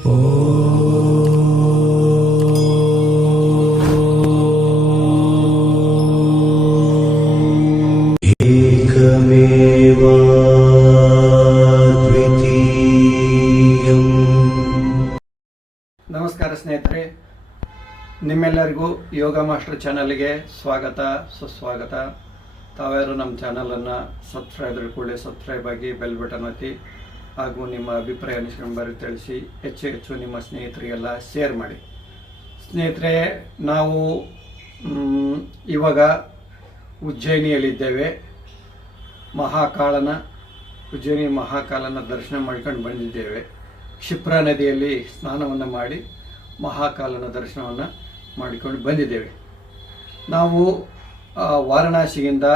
ನಮಸ್ಕಾರ ಸ್ನೇಹಿತರೆ, ನಿಮ್ಮೆಲ್ಲರಿಗೂ ಯೋಗ ಮಾಸ್ಟರ್ ಚಾನಲ್ಗೆ ಸ್ವಾಗತ ಸುಸ್ವಾಗತ. ತಾವ್ಯಾರು ನಮ್ಮ ಚಾನಲನ್ನು ಸಬ್ಸ್ಕ್ರೈಬ್ ಕೂಡಲೇ ಸಬ್ಸ್ಕ್ರೈಬ್ ಆಗಿ ಬೆಲ್ ಬಟನ್ ಒತ್ತಿ ಹಾಗೂ ನಿಮ್ಮ ಅಭಿಪ್ರಾಯ ಅನಿಸಿಕೊಂಬರಿ ತಿಳಿಸಿ ಹೆಚ್ಚು ನಿಮ್ಮ ಸ್ನೇಹಿತರಿಗೆಲ್ಲ ಶೇರ್ ಮಾಡಿ. ಸ್ನೇಹಿತರೆ, ನಾವು ಇವಾಗ ಉಜ್ಜಯಿನಿಯಲ್ಲಿದ್ದೇವೆ. ಉಜ್ಜಯಿನಿ ಮಹಾಕಾಲನ ದರ್ಶನ ಮಾಡ್ಕೊಂಡು ಬಂದಿದ್ದೇವೆ. ಕ್ಷಿಪ್ರಾ ನದಿಯಲ್ಲಿ ಸ್ನಾನವನ್ನು ಮಾಡಿ ಮಹಾಕಾಲನ ದರ್ಶನವನ್ನು ಮಾಡಿಕೊಂಡು ಬಂದಿದ್ದೇವೆ. ನಾವು ವಾರಣಾಸಿಯಿಂದ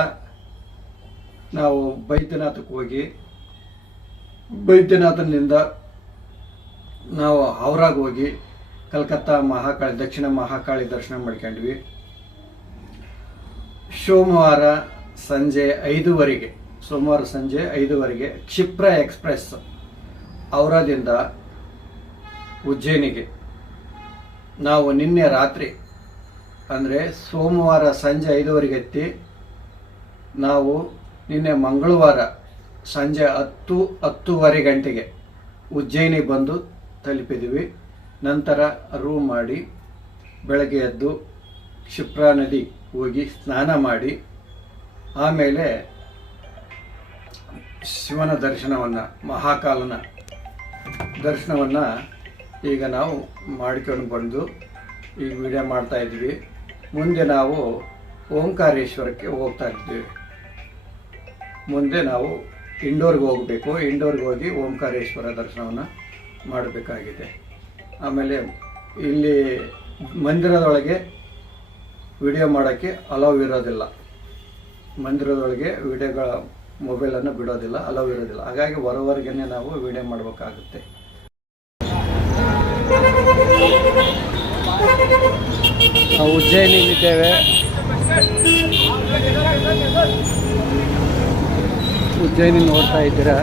ನಾವು ಬೈದ್ಯನಾಥಕ್ಕೆ ಹೋಗಿ ಬೈದ್ಯನಾಥನಿಂದ ನಾವು ಹೌರಾಗೆ ಹೋಗಿ ಕಲ್ಕತ್ತಾ ದಕ್ಷಿಣ ಮಹಾಕಾಳಿ ದರ್ಶನ ಮಾಡ್ಕೊಂಡ್ವಿ. ಸೋಮವಾರ ಸಂಜೆ 5:15 ಕ್ಷಿಪ್ರಾ ಎಕ್ಸ್ಪ್ರೆಸ್ ಔರಾದಿಂದ ಉಜ್ಜಯಿನಿಗೆ ನಾವು ನಿನ್ನೆ ರಾತ್ರಿ ಅಂದರೆ ಸೋಮವಾರ ಸಂಜೆ 5:00 ಎತ್ತಿ ನಾವು ನಿನ್ನೆ ಮಂಗಳವಾರ ಸಂಜೆ 10:30 ಗಂಟೆಗೆ ಉಜ್ಜಯಿನಿ ಬಂದು ತಲುಪಿದ್ವಿ. ನಂತರ ರೂಮ್ ಮಾಡಿ ಬೆಳಗ್ಗೆ ಎದ್ದು ಕ್ಷಿಪ್ರಾ ನದಿ ಹೋಗಿ ಸ್ನಾನ ಮಾಡಿ ಆಮೇಲೆ ಶಿವನ ದರ್ಶನವನ್ನು ಮಹಾಕಾಲನ ದರ್ಶನವನ್ನು ಈಗ ನಾವು ಮಾಡ್ಕೊಂಡು ಬಂದು ಈಗ ವಿಡಿಯೋ ಮಾಡ್ತಾ ಇದ್ವಿ. ಮುಂದೆ ನಾವು ಓಂಕಾರೇಶ್ವರಕ್ಕೆ ಹೋಗ್ತಾ ಇದ್ದೀವಿ. ಮುಂದೆ ನಾವು ಇಂಡೋರ್ಗೆ ಹೋಗಬೇಕು. ಇಂಡೋರ್ಗೆ ಹೋಗಿ ಓಂಕಾರೇಶ್ವರ ದರ್ಶನವನ್ನು ಮಾಡಬೇಕಾಗಿದೆ. ಆಮೇಲೆ ಇಲ್ಲಿ ಮಂದಿರದೊಳಗೆ ವಿಡಿಯೋ ಮಾಡೋಕ್ಕೆ ಅಲೌ ಇರೋದಿಲ್ಲ. ಮಂದಿರದೊಳಗೆ ವಿಡಿಯೋಗಳ ಮೊಬೈಲನ್ನು ಬಿಡೋದಿಲ್ಲ, ಅಲೌ ಇರೋದಿಲ್ಲ. ಹಾಗಾಗಿ ಹೊರಗೇ ನಾವು ವಿಡಿಯೋ ಮಾಡಬೇಕಾಗುತ್ತೆ. ನಾವು ಉಜ್ಜಯಿನಿಯಲ್ಲಿದ್ದೇವೆ. ಉಜ್ಜಯಿನಿ ನೋಡ್ತಾ ಇದ್ದೀರಾ.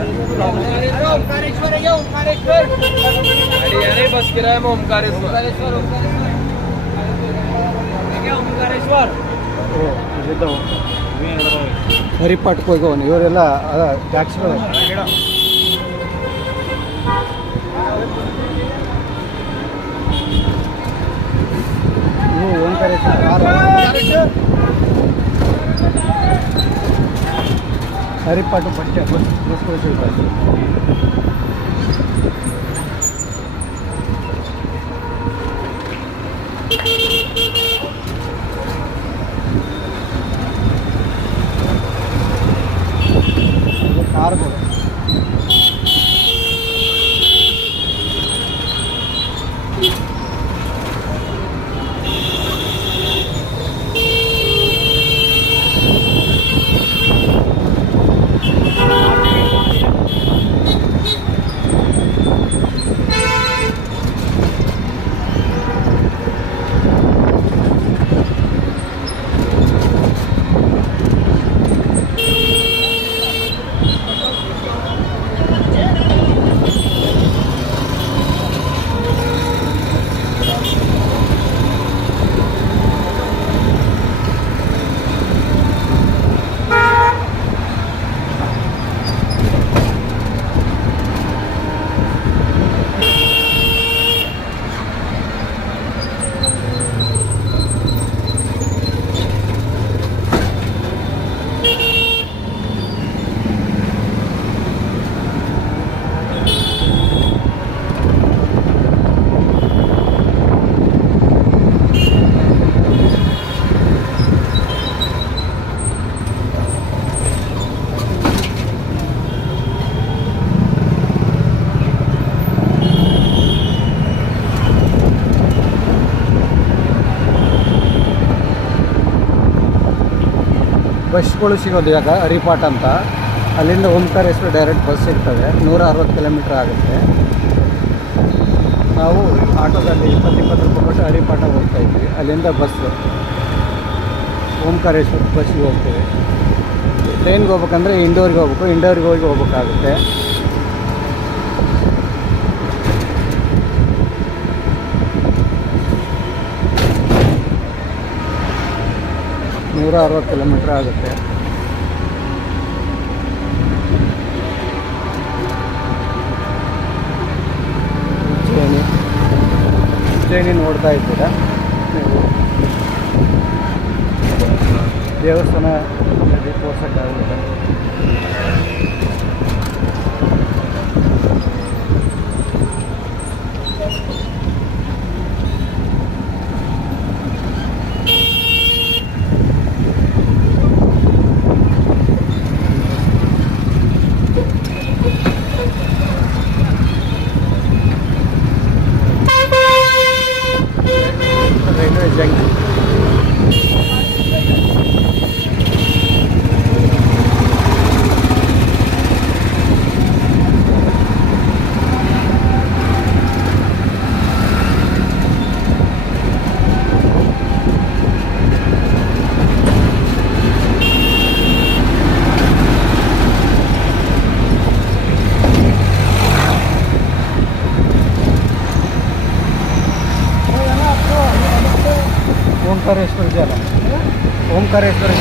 ಹರಿಪಾಟ್ಗೆ ಹೋಗೋನು ಇವರೆಲ್ಲ ಟ್ಯಾಕ್ಸ್ಗಳು. ಹರಿಪಾಟು ಬಟ್ಟೆ ಬಸ್ ಕಳಿಸಿರ್ತಾರೆ. ಕಾರ್ಗಳು ಬಸ್ಗಳು ಸಿಗೋದು. ಇವಾಗ ಹರಿಪಾಟ್ ಅಂತ ಅಲ್ಲಿಂದ ಓಂಕಾರೇಶ್ವರ ಡೈರೆಕ್ಟ್ ಬಸ್ ಇರ್ತವೆ. 160 ಕಿಲೋಮೀಟ್ರ್ ಆಗುತ್ತೆ. ನಾವು ಆಟೋದಲ್ಲಿ 20 ರೂಪಾಯಿ ಕೊಟ್ಟು ಹರಿಪಾಟ ಹೋಗ್ತಾ ಇದ್ವಿ. ಅಲ್ಲಿಂದ ಬಸ್ಸು ಓಂಕಾರೇಶ್ವರ ಬಸ್ಸಿಗೆ ಹೋಗ್ತೀವಿ. ಟ್ರೈನ್ಗೆ ಹೋಗ್ಬೇಕಂದ್ರೆ ಇಂಡೋರ್ಗೆ ಹೋಗ್ಬೇಕಾಗುತ್ತೆ. 160 ಕಿಲೋಮೀಟ್ರ್ ಆಗುತ್ತೆ. ಉಜ್ಜಯಿನಿ ನೋಡ್ತಾ ಇದ್ದೀರಾ ನೀವು. ದೇವಸ್ಥಾನ ತೋರ್ಸೋಕ್ಕಾಗುತ್ತೆ. Railway junction. ಓಂಕಾರೇಶ್ವರ ಜಾಗ. ಓಂಕಾರೇಶ್ವರ